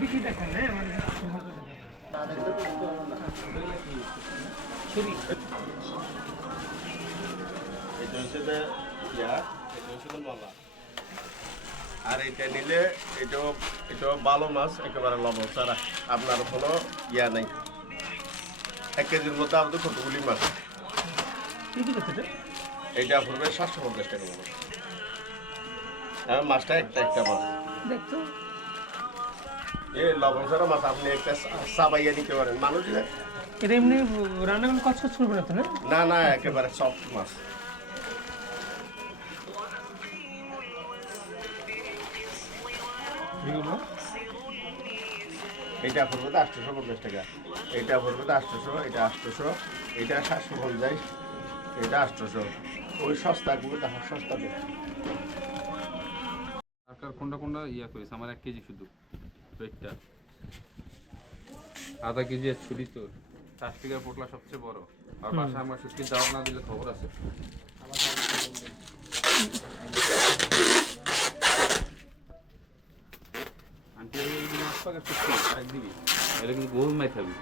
বিক্রি দেখেন হ্যাঁ মানে ছুরি এটা হচ্ছে যে ইয়া এটা হচ্ছে যে মলা আর এটা নিলে এটাও ভালো মাছ একেবারে লবণ ছাড়া আপনার কোনো ইয়া নেই 1 কেজির মধ্যে আমাদের কতগুলি মাছ কি কি করতে এটা পড়বে 750 টাকা মতো আর মাছটা একটা মাছ দেখতো এই লবণ ছাড়া মাছ আপনি একটা সাবাইয়া নিতে পারেন মানুষ এটা এমনি রান্না করলে কষ্ট করবে না তো না না না একেবারে সফট মাছ এটা পড়বে 850 টাকা এটা পড়বে 800 এটা 800 এটা 750 এটা 800 ওই সস্তা গুলো দেখা সস্তা দেয় সরকার কোনটা কোনটা ইয়া করেছে আমার 1 কেজি শুধু পেটটা আধা কেজি আর ছুরি তো 60 টাকার পোটলা সবচেয়ে বড় আর বাসা আমার শুটকি দাও না দিলে খবর আছে আন্টি এই মাছ পাকা শুটকি আরেক দিবি এটা কিন্তু বহু মাই থাকবে